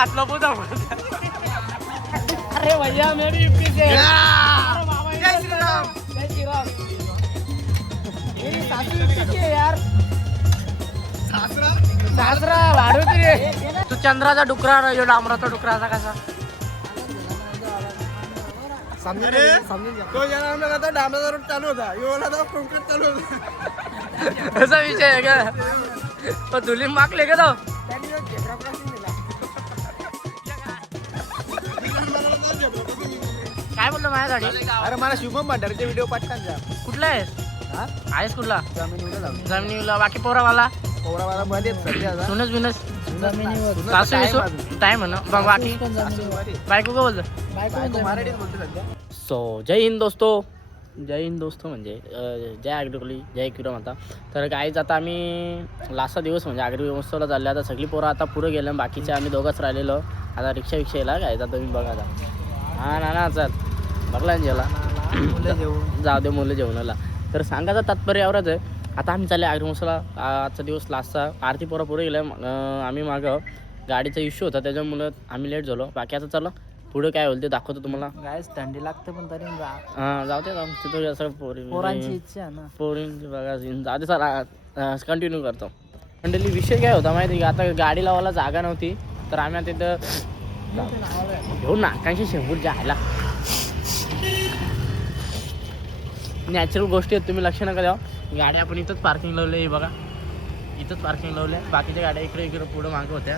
हाथ जा अरे भैया मैं भी यूपी से जय श्री राम जय श्री राम मेरी सासू यूपी की है यार. सासरा? भाडोत्री तू चंद्राचा डुकरा यो डांबराचा डुकरा असा कसा? तो आम्हाला आता डांबराचा रोड चालू होता. योला आता कोकणात चालू होता. असा विषय आहे का? पण धुली मागले का तो? अरे मला शुभम भंडारचे व्हिडिओ पाठकान जा. कुठला आहेस हा? आहेस कुठला? जमिनीवर जमिनीला बाकी पोरावाला? पौरावाला मध्ये सध्या. सुनस बिनस. जमिनीवर. सासू time विसू अजून. टाइम आहे ना? बा- बाकी. सासूमध्ये. बायको का बोलतो? बायको मराठीत बोलते सध्या. सो जय हिंद दोस्तो. जय हिंद दोस्तो म्हणजे अं, जय आग्रिकोली जय किरो म्हणता तर काहीच आता आम्ही लास्टचा दिवस म्हणजे आग्री महोत्सवला चालले आता सगळी पोरं आता पुढे गेलं बाकीचे आम्ही दोघंच राहिलेलो. आता रिक्षा विक्षा येला काय आता तुम्ही बघा आता. हा ना ना चल. बघला जेवला जाऊ दे मुलं जेवणाला तर सांगायचं तात्पर्य एवढंच आहे. आता आम्ही चालले आग्री महोत्सवला आ- आजचा दिवस लास्टचा आरती पोरं पुढे गेल्या अं, आम्ही मागं गाडीचा इश्यू होता. त्याच्यामुळं आम्ही लेट झालो. बाकी आता चला. पुढे काय होईल ते दाखवतो तुम्हाला. गायस थंडी लागते पण तरी. हा जाऊ दे तिथं असं पोरी पोरांची इच्छा ना. पोरींची बघा. जाऊ दे सर कंटिन्यू करतो. मंडळी विषय काय होता माहिती आहे आता गाडी लावायला जागा नव्हती. तर आम्ही आता नाकांशी नॅचरल गोष्टी आहेत तुम्ही लक्ष नका द्या गाड्या आपण इथंच पार्किंग लावली आहे बघा. इथंच पार्किंग लावलं आहे. बाकीच्या गाड्या इकडे इकडे पुढे मागे होत्या.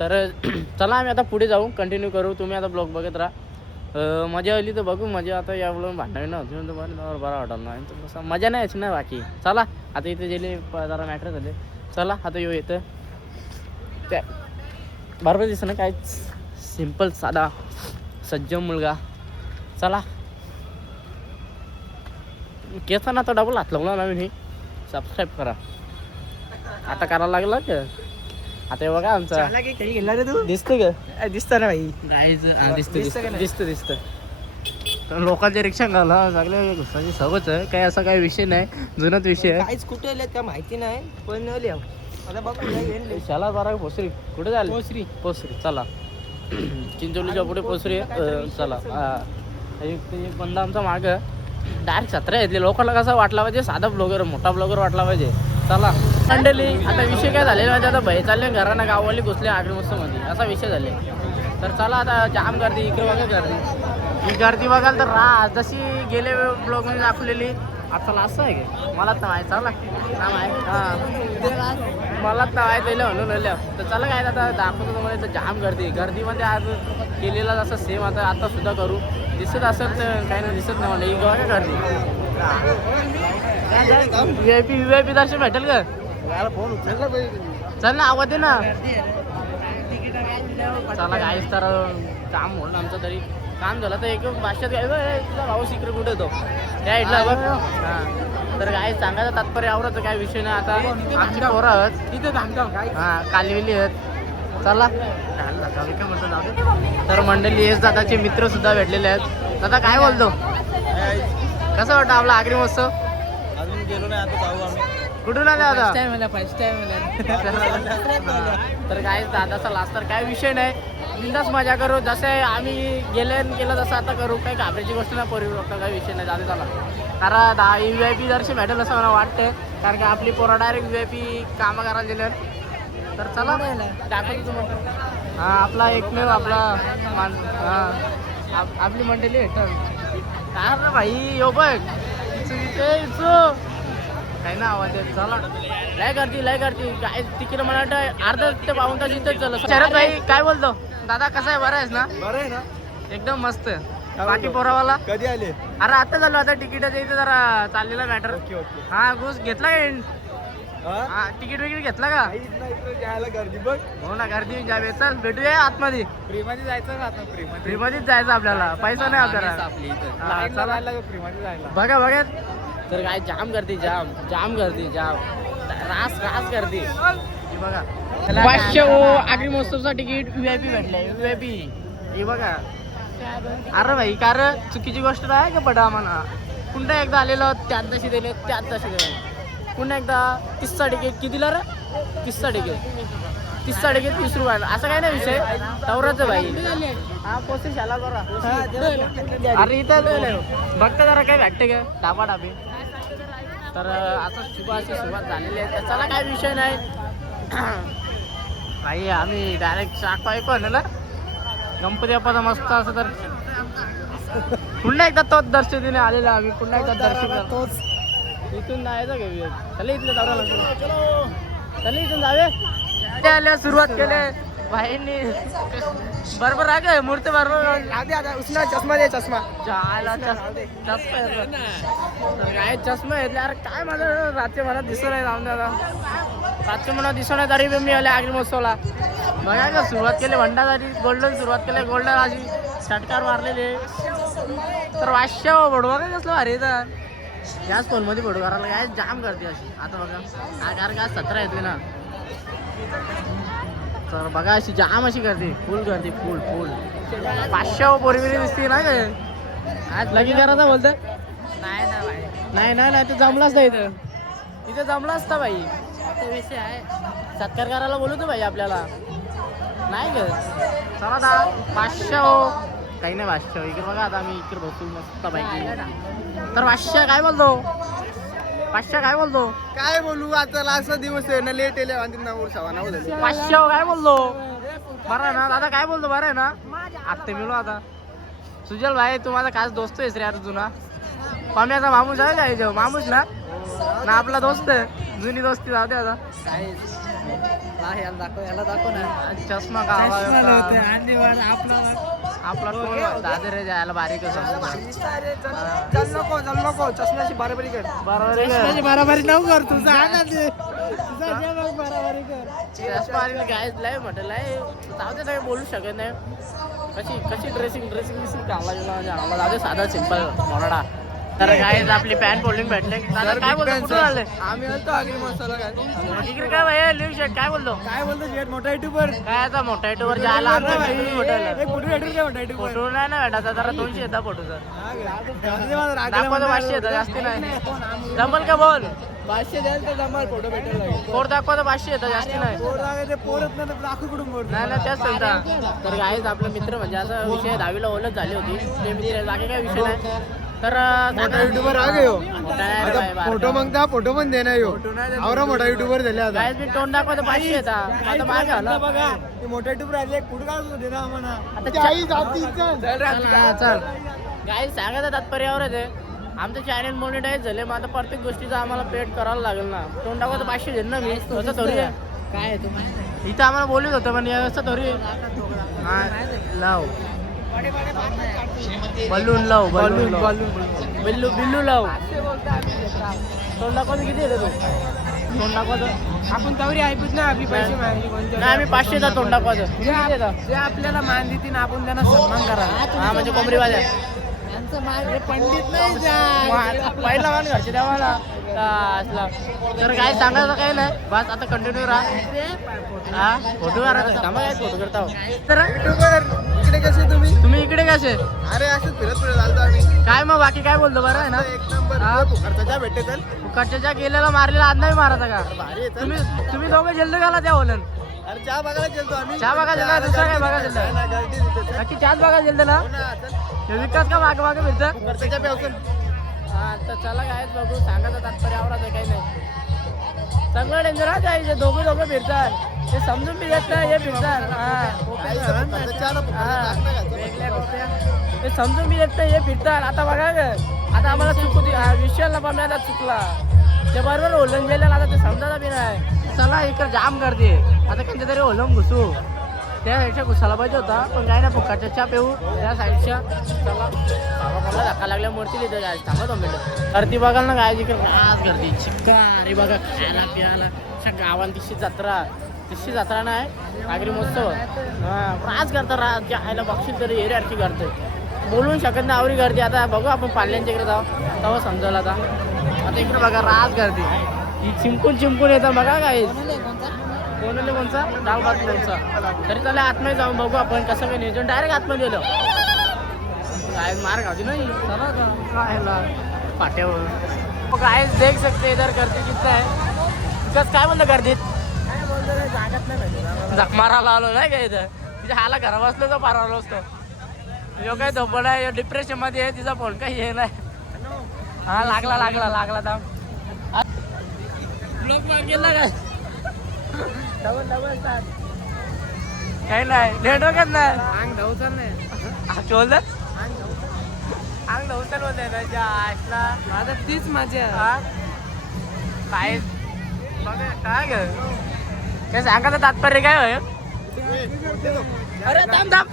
तर चला आम्ही आता पुढे जाऊ. कंटिन्यू करू. तुम्ही आता ब्लॉग बघत राहा. मजा आली तर बघू. मजा आता या ब्लॉग भांडण नव्हती तर बरं बरं वाटत नाही. तर तसं मजा नाही यायची ना बाकी. चला आता इथे गेले प- जरा मॅटर झाले. चला आता येऊ येतं त्या बरोबर दिसतं ना कायच सिंपल साधा सज्जन मुलगा चला केसांना आता डबल हात लावला नवीन हे सबस्क्राईब करा आता करायला लागला का आता हे बघा आमचा तू दिसतं का दिसतं ना भाई दिसतं दिसतं? दिसतं दिसतं तर लोकांच्या रिक्षा घाला सगळे घुसाची सवच आहे काही असा काही विषय नाही जुनाच विषय आहे काहीच कुठे आलेत का माहिती नाही पण लिहा आता बघू शाला बारा पोसरी कुठे झाले पोसरी. पोसरी चला चिंचोलीच्या पुढे पोसरी चला. एक एक बंदा आमचा माग डायरेक्ट सतरा येतली लोकांना कसा वाटला पाहिजे? साधा ब्लॉगर मोठा ब्लॉगर वाटला पाहिजे. चला. मंडली आता विषय काय झालेला माहिती आता भय चालले घरांना गाववाली घुसले आगरी मध्ये असा विषय झाले तर चला आता जाम गर्दी इकडे बघा गर्दी. ही गर्दी बघाल तर रा जशी गेले ब्लॉगमध्ये दाखवलेली आता असं आहे का मला तर माहिती चला. ना माहिती हां. मला तर माहिती दिलं म्हणून आल्या तर चला काय आता दाखवतो तुम्हाला इथं जाम गर्दी गर्दीमध्ये आज केलेला जसं सेम आता आता सुद्धा करू. दिसत असेल तर काही नाही दिसत नाही मला. ही गर्दी? V I P V I P दर्शन भेटेल का? फोन चल ना आवाज दे ना. चला काहीच तर काम म्हणून आमचं तरी. काम झालं तर एक भाषेत काय "ए, तुझा भाऊ सिक्रेट कुठे होतो त्या इथला बघ. हां. तर काय सांगायचं तात्पर्य आवडतं काय विषय नाही आता. आमची पोरं आहेत. तिथे थांबतो काय? हां कालवेली आहेत. चला. तर मंडळी येस दादाचे मित्र सुद्धा भेटलेले आहेत. दादा काय बोलतो? कसं वाटतं आपला आगरी महोत्सव? अजून गेलो नाही आता जाऊ आम्ही. कुठून आले आता? टाइम आला फर्स्ट टाइम तर काय दादाचा लास्ट तर काय विषय नाही. बिंदास मजा करू. जसे आम्ही गेले आणि केलं तसं आता करू. काही घाबरायची गोष्ट नाही परिवर्तन काही विषय नाही. दादा चला कारण दहा व्ही आय पी जरशी भेटेल असं मला वाटतं. कारण की आपली पोरं डायरेक्ट व्ही आय पी कामं करायला दिले तर चला दाखवतो तुम्हाला. हा आपला एकमेव आपला मान हा. आप- आपली मंडळी भेटल. काय भाई? यो बघ. इचू इचू. काही ना आवाज येत? चला. लय करती लय करती काय तिकीट मला वाटतं अर्धा ते पाऊन तास इथेच झालं शरद भाई काय बोलतो? दादा कसं आहे? बरं आहेस ना? बरं आहे ना. एकदम मस्त. बाकी? पोरावाला? कधी आले? अरे आता झालो आता तिकिटाच्या इथे जरा चाललेला मॅटर ओके ओके. हा घुस. घेतला का तिकीट विकीट घेतला का? जायला गर्दी बघ. हो ना गर्दी जावे. चल भेटूया आतमध्ये. फ्री मध्ये जायचं ना आता? फ्री मध्ये फ्रीमध्येच जायचं आपल्याला. पैसा नाही आपल्याला. बघा बघा. तर काय जाम गर्दी जाम जाम गर्दी जाम रास रास गर्दी हे बघा. पाचशे ओ आगरी महोत्सवचा तिकीट व्हीआयपी भेटलंय व्हीआयपी हे बघा. अरे भाई कार चुकीची गोष्ट नाही का पडा म्हणा पुन्हा एकदा आलेलो त्यात तशी दिले त्यात तशी दिले. पुन्हा एकदा तीसचा तिकीट कितीला रे? तीसचा तिकीट तीस साडे की तीस रुपये असं काय नाही विषय. तवराच भाई. हा शाला अरे इथं बघता जरा काय भेटते का? डाबा डाबे. तर आता शुभ अशी सुरुवात झालेली आहे. तर चला काय विषय नाही. भाई आम्ही डायरेक्ट ऐकू आणलं गणपती बाप्पाचा मस्त असं तर पुन्हा एकदा तोच दर्शन देणे आलेला आम्ही. पुन्हा एकदा दर्शन. तोच. इथून जायचं घेऊया चला इथलं जाऊ. चला इथून जावे आल्या सुरुवात केले. भाईंनी बरोबर आहे काय? मूर्ती बरोबर आधी आता उसना चष्मा दे चष्मा जायला चष्मा काय चष्मा घेतले अरे काय माझं रात्री मला दिसत नाही जाऊन द्या आता. रात्री मला दिसत नाही तरी बी मी आले आगरी महोत्सवला बघा का सुरुवात केली भंडासाठी गोल्डन सुरुवात केली गोल्डन अशी षटकार मारलेले. तर वाश्य बडवा काय कसलं भारी तर? याच फोनमध्ये फोटो करायला काय जाम करते अशी. आता बघा. कारण का सतरा येते ना? तर बघा अशी जाम अशी करते फुल करते फुल फुल. पाचशे पोरगिरी दिसते ना काय? आज लगीन करायचं बोलत नाही ना भाई नाही नाही नाही ते जमलाच नाही इथं. इथं जमला असता भाई विषय आहे. सत्कार करायला बोलू भाई आपल्याला. नाही ग. चला दा पाचशे हो. काही नाही पाचशे हो. इकडे बघा आता आम्ही इकडे बसू मस्त पाहिजे तर पाचशे काय बोलतो? पाचशे काय बोलतो काय बोलू आता लास्ट दिवस आहे ना लेट येले आणि पाचशे काय बोलतो बरं आहे ना दादा काय बोलतो बरं आहे ना? आत्ते मिळू आता. सुजल भाई तू माझा खास दोस्त आहेस रे यार जुना. पाम्याचा मामूस आहे काय जो? मामूस ना? ना आपला दोस्त आहे. जुनी दोस्ती जाऊ दे आता. याला दाखव ना. चष्मा का आपला टोल दादर रे जायला बारीक चल नको चल नको. चष्म्याची बराबरी कर. का? बराबरी नको कर तू सांग ते. बराबरी कर. चष्मा काय लय म्हटलं लय. जाऊ दे नाही बोलू शकत नाही. कशी कशी ड्रेसिंग ड्रेसिंग बिसिंग चांगला गेला म्हणजे आम्हाला साधा सिंपल मोरडा. तर काय आपली पॅन्ट फोल्डिंग भेटले. काय बोलतो? कुठून आले? आम्ही आलतो आगरी मसाला काय इकडे काय भाई लिव्ह शर्ट काय बोलतो? काय बोलतो शेट मोठा युट्यूबर काय आता युट्यूबर जायला काय मोठा युट्यूबर फोटो नाही ना भेटायचा जरा दोनशे येतात फोटोचा दाखवतो पाचशे येतात जास्ती नाही. जमल का बोल? पाचशे द्याल तर जमाल फोटो भेटेल फोर दाखवतो पाचशे येतात जास्ती नाही. पोरत नाही तर लाखो कुठून पोर नाही ना त्याच सांगता. तर आपले मित्र म्हणजे असा विषय दहावीला ओळख झाली होती. ते मित्र बाकी काय विषय नाही. तर मोठा युट्यूबर आ गयो आता. फोटो मागता फोटो पण दे नाही आवरा मोठा युट्यूबर झाले आता. मी तोंड दाखवतो पाचशे येतात आता मागे आला. बघा ते मोठा युट्यूबर आले कुठं काय दे ना आम्हाला? आता चाळीस जाती चल चल चल. गाय सांगायचं तात्पर्यावर आहे. आमचं चॅनल मॉनिटाईज झाले मग आता प्रत्येक गोष्टीचा आम्हाला पेड करायला लागेल ना. तोंड दाखवतो पाचशे देईन ना मी. तसं थोडी आहे. काय इथं आम्हाला बोलत होतं पण असं थोडी आहे. हा लाव. बलून लाव बलून बलून बिल्लू बिल्लू लाव. तोंड दाखवतो किती येतं तू? तोंड दाखवतो. आपण तवरी ऐकूच ना आपली पैसे मागली नाही आम्ही पाचशे येतात तोंड दाखवतो? जे आपल्याला मान देतील आपण त्यांना सन्मान करा हा म्हणजे कोंबडीवाल्या पंडित नाही पहिला मान घरचे असला. तर काय सांगायचं काही नाही. बस आता कंटिन्यू राहा. हा फोटो थांबा काय फोटो करता हो. तर इकडे कसे तुम्ही? तुम्ही इकडे कसे? अरे असं फिरत फिरत आलतो आम्ही. काय मग बाकी काय बोलतो? बरं आहे ना? एक नंबर. चल. फुकटच्या गेलेला मारलेला आज नाही मारायचा का? भारी. तुम्ही तुम्ही दोघं जल्दी घाला त्या बोलन अरे चहा बघायला गेलतो आम्ही. चहा बघायला गेला, दुसरं काय बघायला. नक्की जल्दी ना? हो विकास का मागे मागे फिरतं? हा तर चला काय बघू. सांगायचं तात्पर्य आवडत काही नाही. चांगलं डेंजर. हा काय दोघं दोघं फिरतात. ते समजून बी येत नाही हे. फिरतात ते समजून बी येत नाही हे फिरतात. आता बघा ग. आता आम्हाला चुकू दे. हा, विषयाला पण आता चुकला. ते बरोबर ओलंग गेलेला आता ते समजायला बी नाही. चला इकडे जाम करते आता कोणत्या तरी ओलम घुसू त्या साईडच्या घुसायला पाहिजे होता. पण काय नाही फुकाच्या च्या पेऊ त्या साईडच्या. चला. मला धक्का लागल्या मूर्ती लिहितं काय थांबा दोन गर्दी बघाल ना काय जिकडे आज गर्दी. चिक्का. अरे बघा खायला पियाला. अशा तिशी जत्रा. तिशी जत्रा नाही नागरी महोत्सव. हा रास करता रास. आयला बघशील तरी एरियाची करते बोलून शकत नाही आवरी गर्दी. आता बघू आपण पाल्यांच्या इकडे जाऊ. तेव्हा समजायला आता. आता इकडे बघा राज गर्दी. ही चिमकून चिमकून येतं बघा काय कोणले कोणचा? डाळ भात कोणचा तरी त्याला आतमध्ये जाऊन बघू आपण कसं काय नियोजन. डायरेक्ट आतमध्ये गेलो. काय मार खाती नाही चला का? काय पाट्यावर. काय देख सकते इधर गर्दी किती आहे. विकास काय म्हणलं गर्दीत? झक मारायला आलो नाही का इथं? तिच्या हाला घरा बसलो तर पार आलो असतो यो काय धोपड आहे डिप्रेशनमध्ये आहे तिचा फोन काही हे नाही. हा लागला लागला लागला दाम ब्लॉक गेला काय काही नाही नेटवर्कच नाही. अंग धावचाल नाही. अंग बोलत अंग नव्हतं बोलते त्याच्या आशला. माझा तीच माझ्या हा? काय? बघ, काय ग? काय सांगायचं तात्पर्य काय होय? अरे थांब थांब.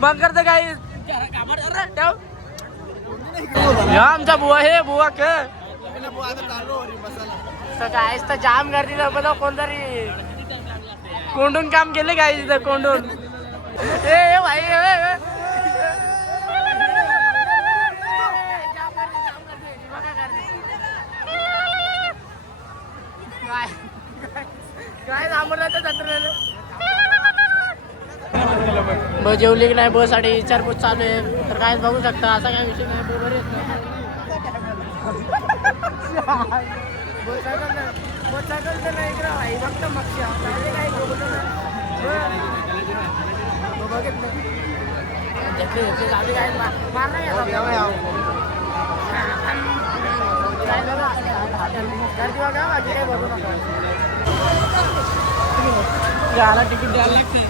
मग करतं काय? आमचा बुवा हे बुवा क. काय तर जाम गर्दी बघा कोणतरी. कोंडून काम केले काय तिथं कोंडून? ए भाई काय? बस जेवली की नाही बस आणि विचारपूस चालू आहे. तर काय बघू शकता असा काय विषय नाही बरोबर येत नाही. काय काय काही बघू नका. याला तिकीट द्यायला लागते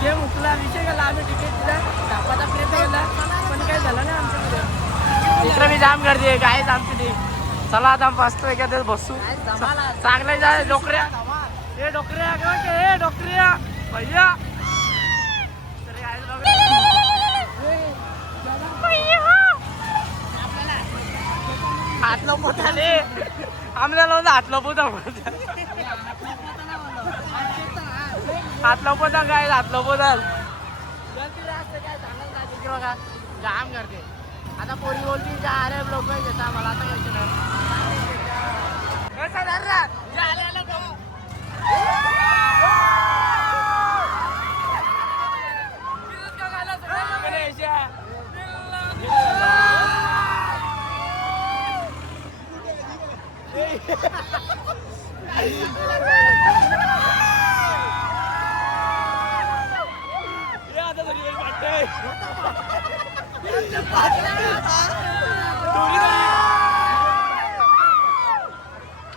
गेम उकला विषय गेला आम्ही तिकीट दिला. धापाचा प्रयत्न केला. पण काही झालं नाही आमच्याकडे इकडे मी जाम गर्दी आहे काहीच आमची ती चला आता मस्त एखाद्या बसू. चांगले जाय डोकऱ्या. ए डोकऱ्या ए डोकऱ्या. भैया. हात लपवत आले. आमल्या लावून हात लपवत हात लपवत काय हात लपवत जाम करते आता पोरी बोलती जा अरे लोक घेता मला आता यायचं नाही.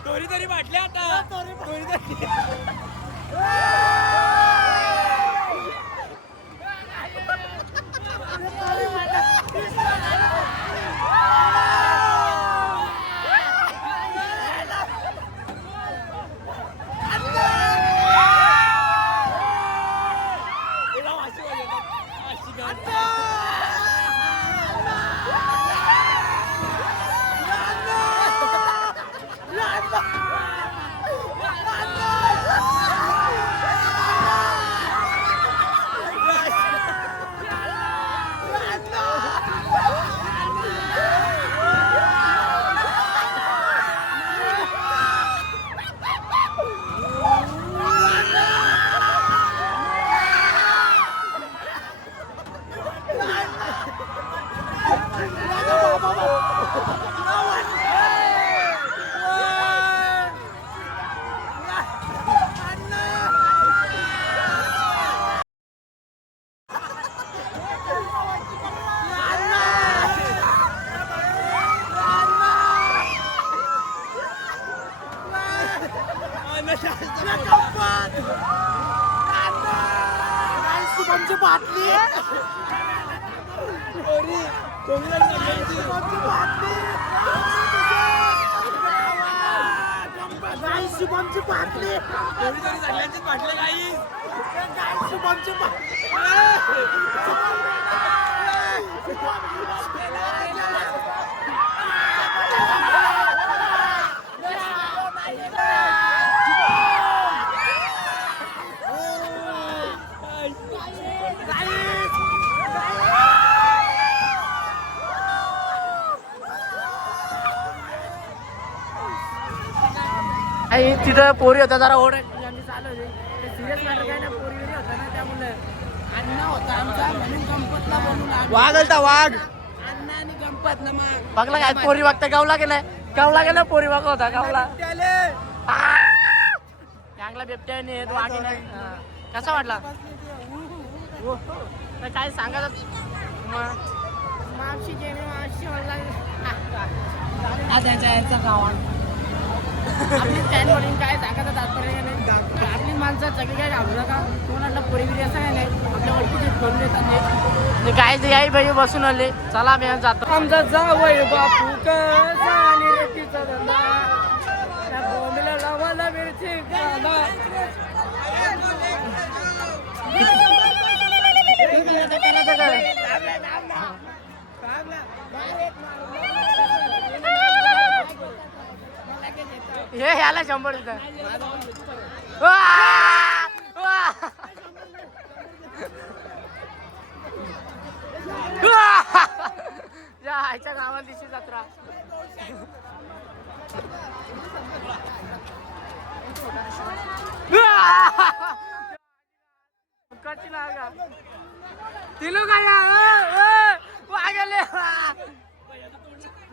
दोरी तरी वाटले आता दोरी तरी आई तिथं पोरी होता जरा ओढ. चालू होती सिरियस मॅटर काय ना पोरी बिरी होता ना त्यामुळे. अण्णा होता आमचा म्हणून गणपतला बोलून वाघ आलता वाघ. अण्णा आणि गणपत ना मग. बघला काय पोरी वागता गावला नाही? कावला गेला पोरी बघा होता त्याले चांगला बिबट्या नाही वाघ नाही हा. कसा वाटला काय सांगा मावशी गेली मावशी आपली फॅन म्हणून काय सांगायचं तात्पर्य नाही. आपली माणसं सगळी काय घाबरू नका. कोणाला पोरीबिरी असं काय नाही. आपल्या ओळखीचे करून देतात काय ते आई बाई बसून आले. चला मी जातो. आमचा जावय बापू कसा धंदा. त्या मिरची कांदा. हे ह्याला शंभर देतात वा! वा! वा! या आईच्या गावात दिशी जत्रा कच्ची नागा तिलू काय वागले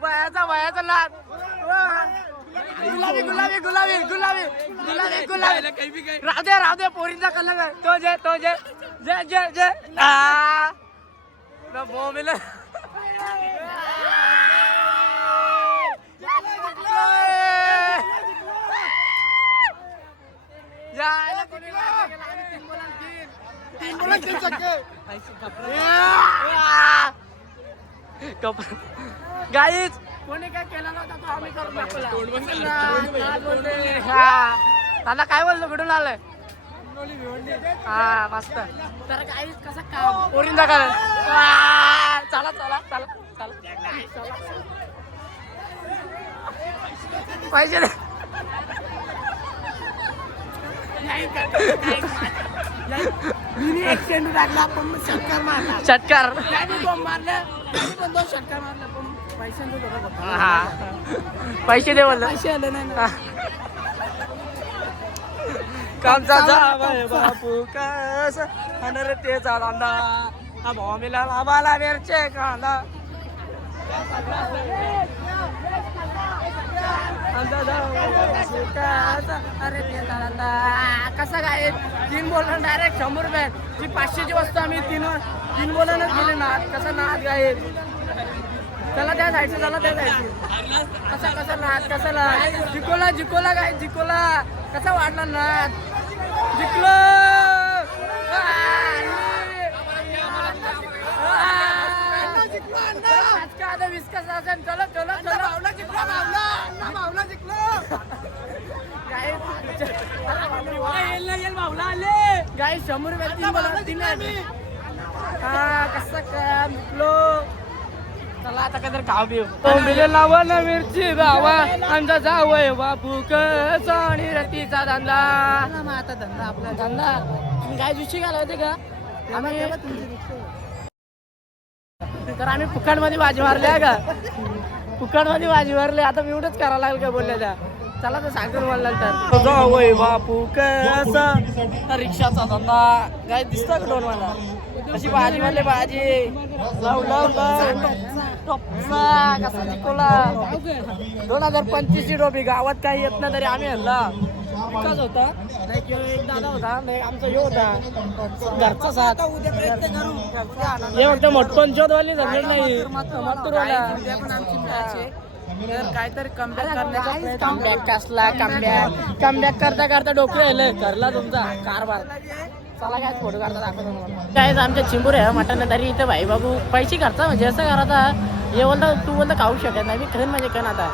वयाचा वयाचा लाट गुलाबी गुलाबी गुलाबी गुलाबी गुलाबी गुलाबी राहू दे राहू दे पोरींचा कलर आहे तो जे तो जे जे जे जे आ ना बोंबीला जायला कोणी लागलं गेलं. आम्ही तीन बोलाल तीन. तीन बोलाल तीन चक्के. आ! कप- गाईच कोणी काय केलं नव्हतं तो आम्ही बोलले. दादा काय बोलतो कुठून आलंय? हा मस्त. तर गाईच कसं काम? पोरींचा काय आ! चला चला चला चला. पाहिजे मी ऍक्सिडेंट टाकला पण मग षटकार मारला षटकार त्याने दोन त्याने पण दोन षटकार मारला पण पैशांचं धोका होता. हा पैसे दे बोललं पैसे आले नाही ना. हा. कामचा जावाय बापू कस हा भॉमीला लाभाला कांदा आमचा जावई बापू कसा अरे कसं काय तीन बोलणं डायरेक्ट शंभर रुपये ती पाचशेची वस्तू आम्ही तीन तीन बोलणच गेले नाच कसं नाच काय त्याला त्या जायचं त्याला त्या जायचं कसा कसा नाच कसा जिकोला जिकोला काय जिकोला कसा वाढला नाच जिकलं चलो चलो गाय शंभर रुपये तीन बोला तीन हा कसं काय मुकलो चला आता काहीतरी खाऊ पिऊ कोंबिले लावा ना मिरची रावा आमचा जावय बापू कसा आणि रतीचा धंदा. आता धंदा आपला. धंदा. काय दिवशी घाला होते का? आम्ही तर आम्ही फुकटमध्ये भाजी मारली आहे का? फुकटमध्ये भाजी मारली. आता मी एवढंच करायला लागेल का बोलल्या त्या चला तर सांगून म्हणला तर जावय बापू कसा? रिक्षाचा धंदा. काय दिसतं का दोन मला? कशी भाजी मारली भाजी लाव लाव टोपचा कसा दोन हजार पंचवीस डोबी. गावात काही येत नाही तरी आम्ही हल्ला. विकास होता. नाही किंवा एक दादा होता नाही आमचा यो होता. घरचा साथ. उद्या प्रयत्न करू. हे फक्त नाही. तर काहीतरी कमबॅक करण्याचा प्रयत्न कमबॅक कसला कमबॅक कमबॅक करता करता डोकं राहिलं करला तुमचा कारभार. चला काय फोटो काढता दाखवतो तुम्हाला. काय आमच्या चिंबूर आहे. मटण तरी इथं भाई बाबू पैसे खर्चा म्हणजे असं करायचा हे बोलता तू बोलता खाऊ शकत नाही. मी खरं म्हणजे कण आता.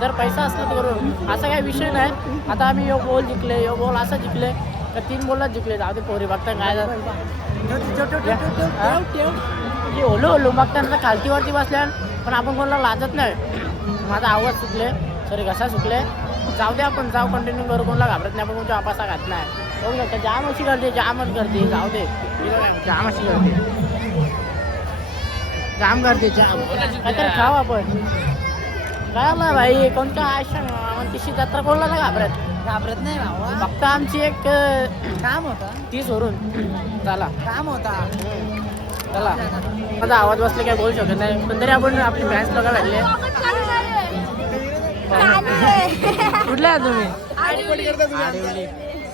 जर पैसा असला तर बरोबर असा काही विषय नाही. आता आम्ही यो बोल जिंकले यो बोल असं जिंकले तर तीन बोललाच जिंकले. जाऊ दे पोरी बघता काय जे ओलो ओलो मागताना खालतीवरती बसल्या. पण आपण कोणाला लाजत नाही. माझा आवाज सुटले. सॉरी घसा सुटले. जाऊ दे आपण जाऊ कंटिन्यू करू. कोणाला घाबरत नाही. आपण कोणत्या आपासा घात नाही. बघू शकता जाम अशी करते जामच करते. जाऊ दे. जाम अशी करते. जाम करते जाम. काहीतरी खाऊ आपण. काय आला भाई कोणत्या आशा तिशी जत्रा कोणाला नाही घाबरत. घाबरत नाही भावा फक्त आमची एक अं, काम होता? तीस वरून. चला. काम होता. चला. माझा आवाज बसले काय बोलू शकत नाही. पण तरी आपण आपली मॅच बघा भेटले कुठले आहे तुम्ही? आडिवली.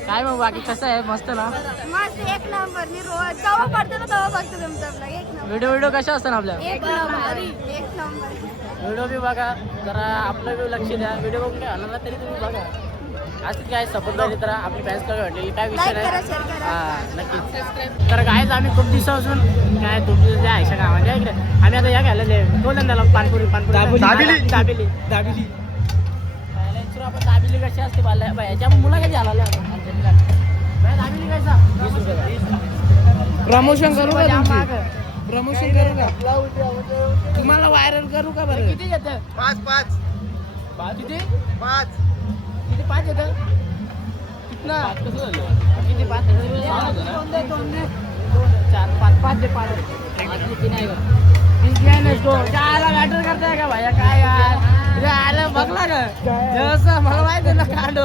काय मग बाकी कसं आहे? मस्त ना? मस्त एक नंबर. मी रोज जेव्हा पडतो ना तेव्हा बघतो तुमचा vlog. व्हिडिओ व्हिडिओ कशा असतात आपल्या? एक नंबर. एक नंबर. व्हिडिओ बी बघा जरा आपलं बी लक्ष द्या. व्हिडिओ बघून काय आला तरी तुम्ही बघा. असंच काय सपोर्ट झाली तर आपली फॅन्स काय वाटली काय विषय नाही. हा नक्कीच. तर कायच आम्ही खूप दिवसापासून काय तुमची त्या आयशा या इकडे. आम्ही आता या घ्यायला बोल त्याला पानपुरी पानपुरी. दाबेली. दाबेली. दाबिली. आपण दाबेली कशी असते बाल्या याच्या मुला कधी आला दाबेली कसा वीस रुपये प्रमोशन करू का प्रमोशन करू का तुम्हाला व्हायरल करू का बरं? किती घेते? पाच पाच. किती? पाच. किती पाच येतं कितना? किती पाच? चार पाच पाच दे पाच पाच किती नाही का काय मॅटर करताय का भाया? काय यार? आलं बघला का? जसं मला माहिती आहे ना कांड.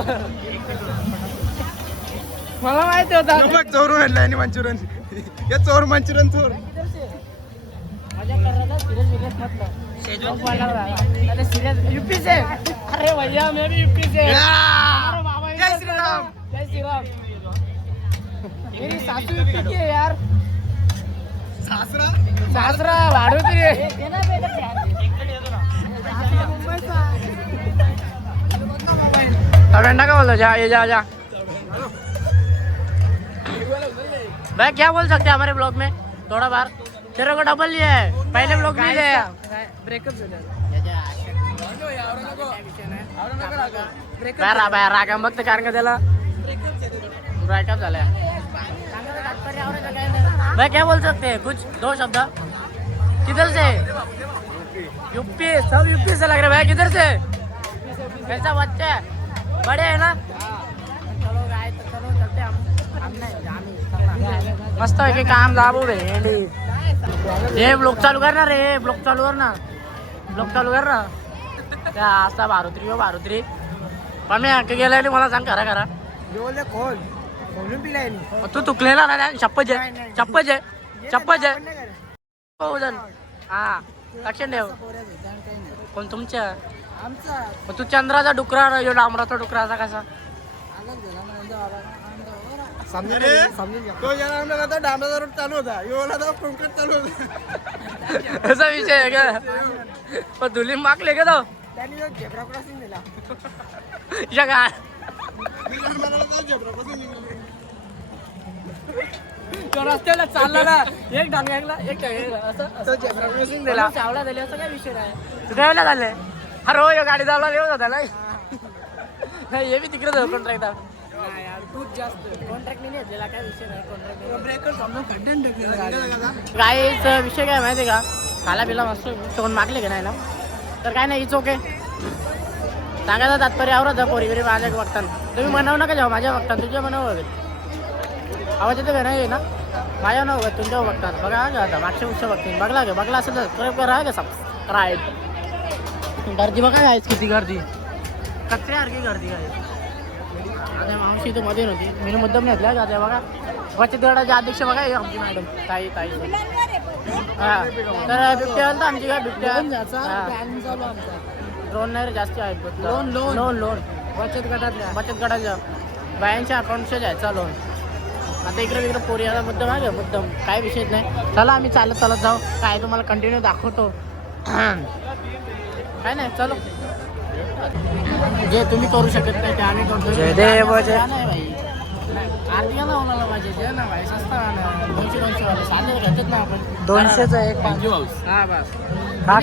मला माहिती होता. चोरून आणलं आणि मंचुरियन. हे चोर मंचुरियन चोर. यूपी से। अरे भैया मैं भी यूपी से। जय श्री राम। जय श्री राम। मेरी सासू यूपी की है यार। सासरा? सासरा भाडोत्री है। का बोल जा ये जा जा। भाई क्या बोल सकते हैं हमारे ब्लॉग में? थोड़ा बार तेरे को डबल है। पहले ब्लॉग में लिया ब्रेकअप बाहेर बाहेर रागा बघते कारण का त्याला ब्रेकअप झालाय भाई क्या बोल सकते हैं? कुछ? दो शब्द। किधर से? यूपी। सब यूपी से लग रहे भाई। किधर से? कैसा बच्चा है। बड़े है ना? चलो गाय तो चलो चलते हम नहीं मस्त आहे की काम दाबू भेंडी हे ब्लॉक चालू कर ना रे ब्लॉक चालू कर ना. ब्लॉक चालू कर ना. त्या असा बारुत्री हो बारुत्री पण मी हक्क गेला आणि मला सांग खोल. खोलून पिलाय मग तू चुकलेला ना चप्पच आहे. चप्पच आहे. चप्पच आहे. हो हा लक्ष ठेव. कोण तुमच्या? आमचा. तू चंद्राचा डुकरा यो डांबराचा डुकरा असा कसा? अरे? तो याला आमला आता डांबराचा रोड चालू होता. आता चालू होता. असा विषय आहे का? पण धुली मागले का तो? त्यांनी झेब्रा क्रॉसिंग दिला या काय तो रस्त्याला चालला ना एक डांग्याला एक असं तो झेब्रा क्रॉसिंग दिला चावला दिला असं काय विषय नाही. तू ड्रायव्हरला झाले. अरे हो यो गाडी चालवा येऊ होता नाही? नाही हे बी तिकडे जाऊ जास्त. घेतलेला काय विषय नाही काय माहिती का? खाला पिला मस्त. कोण मागले का नाही ना? तर काय नाही इच ओके सांगायचं तात्पर्य आवरत पोरी बिरी माझ्या बघताना तुम्ही म्हणावं नका जाऊ माझ्या बघताना तुझ्या म्हणावं बघत आवाज येतो का? नाही ना? माझ्या नाव बघत तुमच्या बघतात बघा का आता मागच्या उच्च बघतील बघला का बघला असेल तर सबस्क्राईब करा का सबस्क्राईब गर्दी बघा काय किती गर्दी. कचऱ्यासारखी गर्दी काय आता मावशी इथे मध्ये नव्हती. मी मुद्दाम घेतला त्या बघा. बचत गटाचे अध्यक्ष बघा आमची मॅडम. ताई ताई. हा. तर बिबट्या आलता आमची काय बिबट्या? लोन नाही रे जास्त आहे. Loan loan. Loan loan. बचत गटातल्या. बचत गटाच्या बायांच्या अकाउंटच्या घ्यायचा लोन. आता इकडे इकडे पोरियाला मुद्दाम आहे मुद्दाम. काय विषयच नाही. चला आम्ही चालत चालत जाऊ. काय तुम्हाला कंटिन्यू दाखवतो. काय नाही चलो. जे तुम्ही करू शकत नाही ते आम्ही करतो. जय देव, जय- दोनशेच एक हा बस.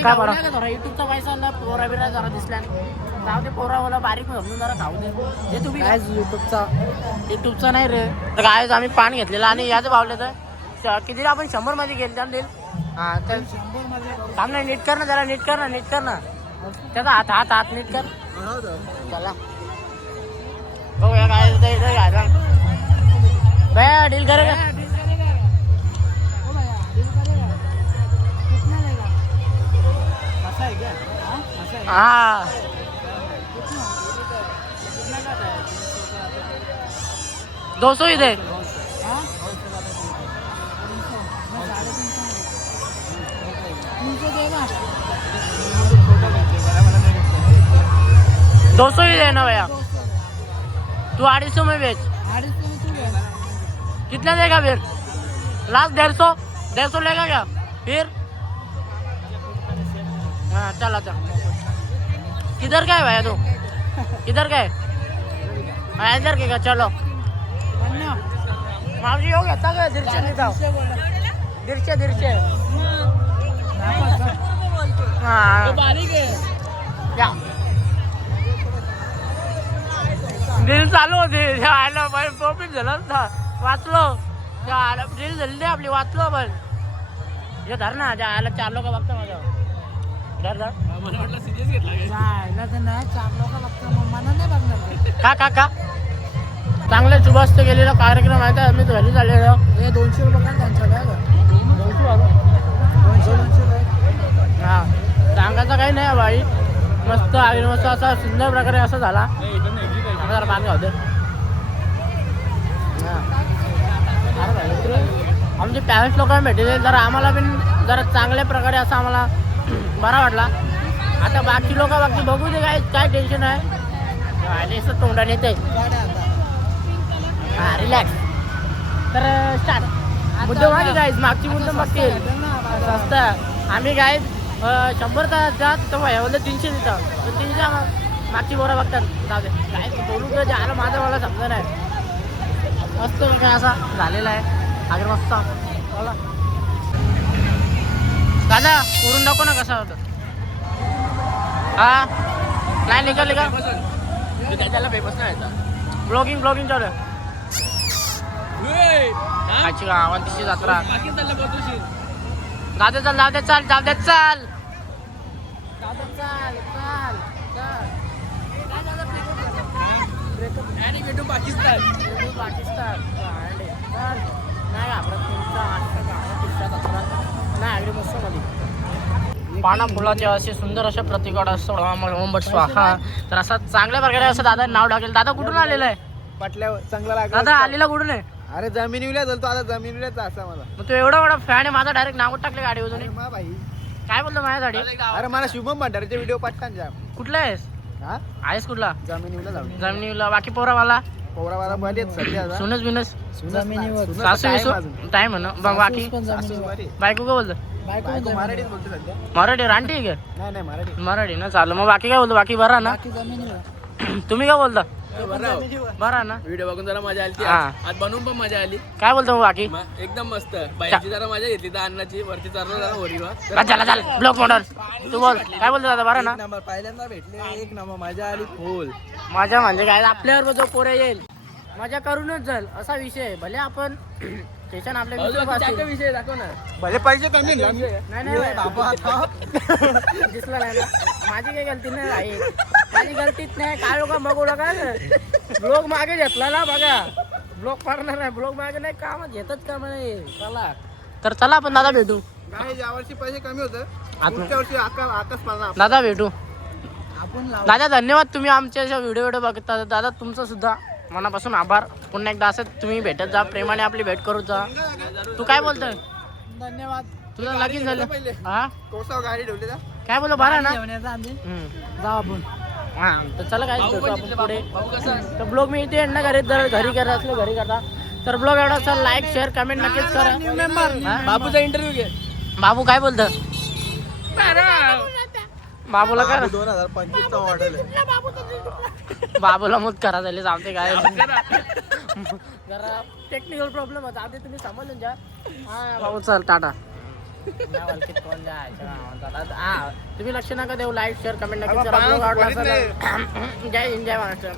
का बरं? युट्यूबचा पैसा आला पोरा बिरा जरा दिसल्या. जाऊ दे पोरा बारीक समजून जरा खाऊ दे. हे तुम्ही काय युट्यूबचा युट्यूबचा नाही रे. तर काय आम्ही पान घेतलेलं आणि याचं पावलं तर श- किती आपण शंभरमध्ये गेले त्यानं देईल? हा तर नीट कर ना जरा नीट कर ना नीट कर ना. त्याचा हात हात हात नीट कर चला बघूया काय इथं इथं घ्यायचा बया डील करे का हाँ दो सौ ही दे दो सौ ही देना भैया। तू अढ़ी सौ में बेच। कितना देगा फिर? लास्ट डेढ़ सौ। डेढ़ सौ लेगा क्या? फिर? हाँ चला चल। किधर का है भैया तू? किधर का है? हाँ, इधर के का चलो। मावशी हो घेता काय? दीडशे लिहिता दीडशे दीडशे हा। या रील चालू होती. आयला प्रॉफिट झालं ना वाचलो. रील झाली आपली वाचलो पण. हे धर ना ज्या आयला चार लोक बघता माझ्या धर धर. का का का चांगले सुभाष गेलेला कार्यक्रम आहे तर मी घरी झालेलो. हे दोनशे रुपये काय त्यांच्याकडे हा. सांगायचं काही नाही बाई मस्त आहे मस्त असा सुंदर प्रकारे असं झाला. जरा पाणी होते आमचे पॅरेंट्स लोक भेटले. जरा आम्हाला पण जरा चांगल्या प्रकारे असं आम्हाला बरा वाटला. आता बाकी लोक बाकी बघू दे काय काय टेन्शन आहे. असं तोंडाने येते हा रिलॅक्स तर स्टार्ट मुद्दा मागे काय मागची मुद्दा मागतील स्वस्त आम्ही काय शंभर तास जात तर वयामध्ये तीनशे देतात तर तीनशे मागची बोरा बघतात. जाऊ दे. काय बोलू तर आलं माझं मला समजा नाही. मस्त काय असा झालेला आहे. आगे मस्त बोला. दादा उरून दाखव ना कसा होतं. हा? नाही निघाले का त्याच्याला पेपर्स नाही ब्लॉगिंग ब्लॉगिंग चालू आहे. आजची गावांची जत्रा. जाऊ दे चल जाऊ दे चल जाऊ दे चल जाऊ दे चल चल पाकिस्तान. भेटू पाकिस्तान. चल. नाही घाबरत. नाही मस्त मध्ये पाना फुलाचे असे सुंदर अशा प्रतिकाड सोडवा स्वाहा. तर असा चांगल्या प्रकारे असं दादा नाव टाकेल. दादा कुठून आलेलं आहे? पटल्यावर चांगला लागला दादा आलेला कुठून आहे? अरे जमिनीला चालतो आता जमिनीलाच असा मला. मग तू एवढा एवढा फॅन आहे माझा डायरेक्ट नाव टाकले गाडी अरे अजून काय बोलतो माझ्यासाठी अरे मला शुभम भंडारीचे व्हिडिओ जाम कुठला आहेस? हा? आहेस कुठला? जमिनीला जमिनीला. बाकी पोरावाला? पोरावाला बरे आहेत सध्या. सुनस सुनस नाही, सुनस सासू विसू ना? बा- बाकी. बायको का बोलतो? बायको मराठीत बोलते सध्या. मराठी रानटी आहे का नाही नाही मराठी. मराठी ना? चालू मग बाकी काय बोलतो? बाकी बरा ना? तुम्ही काय बोलता? बरा ना. व्हिडिओ बघून जरा मजा आली हा. आज बनवून पण मजा आली. काय बोलतो बाकी? म- एकदम मस्त. बाईकची जरा मजा घेतली तर अन्नाची. वरती चाललो जरा हा, चला चल ब्लॉक मॉडल तू बोल. काय बोलतो दादा? बरा ना. एक नंबर पहिल्यांदा भेटले एक नंबर. मजा आली फुल माझ्या म्हणजे काय? आपल्यावर जो पोरे येईल मजा करूनच जाईल. असा विषय आहे. भले आपण स्टेशन आपल्या विसरू असतील. विषय दाखव ना. भले पैसे कमी नाही नाही नाही. बाबा आता दिसलं नाही ना. माझी काही गलती नाही आहे माझी गलतीच नाही. काय लोक बघू नका. ब्लॉग मागे घेतला ना बघा. ब्लॉग पाडणार नाही. ब्लॉग मागे नाही. काम घेतच का नाही. चला. तर चला आपण दादा भेटू. नाही यावर्षी पैसे कमी होतं. पुढच्या वर्षी आकाश आकाश दादा भेटू. आपण दादा धन्यवाद. तुम्ही आमच्या व्हिडिओ व्हिडिओ बघता. दादा तुमचं सुद्धा. मनापासून आभार. पुन्हा एकदा असं तुम्ही भेटत जा प्रेमाने आपली भेट करू जा. तू काय बोलतोय? धन्यवाद. तुझं लगीन झालं. हा? गाडी ठेवली काय बोल बरं ना? जाऊ आपण. हा तर चला काय आपण पुढे. तर ब्लॉग मी इथे ना घरी जर घरी करत असलो घरी करता. तर ब्लॉग एवढा चल लाईक शेअर कमेंट नक्कीच करा? बापूचा इंटरव्ह्यू घे. बाबू काय बोलत? बाबूला काय दोन हजार पंचवीसचा मॉडेल आहे. बाबूला मत करा झाले सांगते काय जरा टेक्निकल प्रॉब्लेम होता. आधी तुम्ही समजून जा हा बाबू चल टाटा? हा तुम्ही लक्ष नका देऊ. लाईक शेअर कमेंट नक्की जय हिंद जय महाराष्ट्र.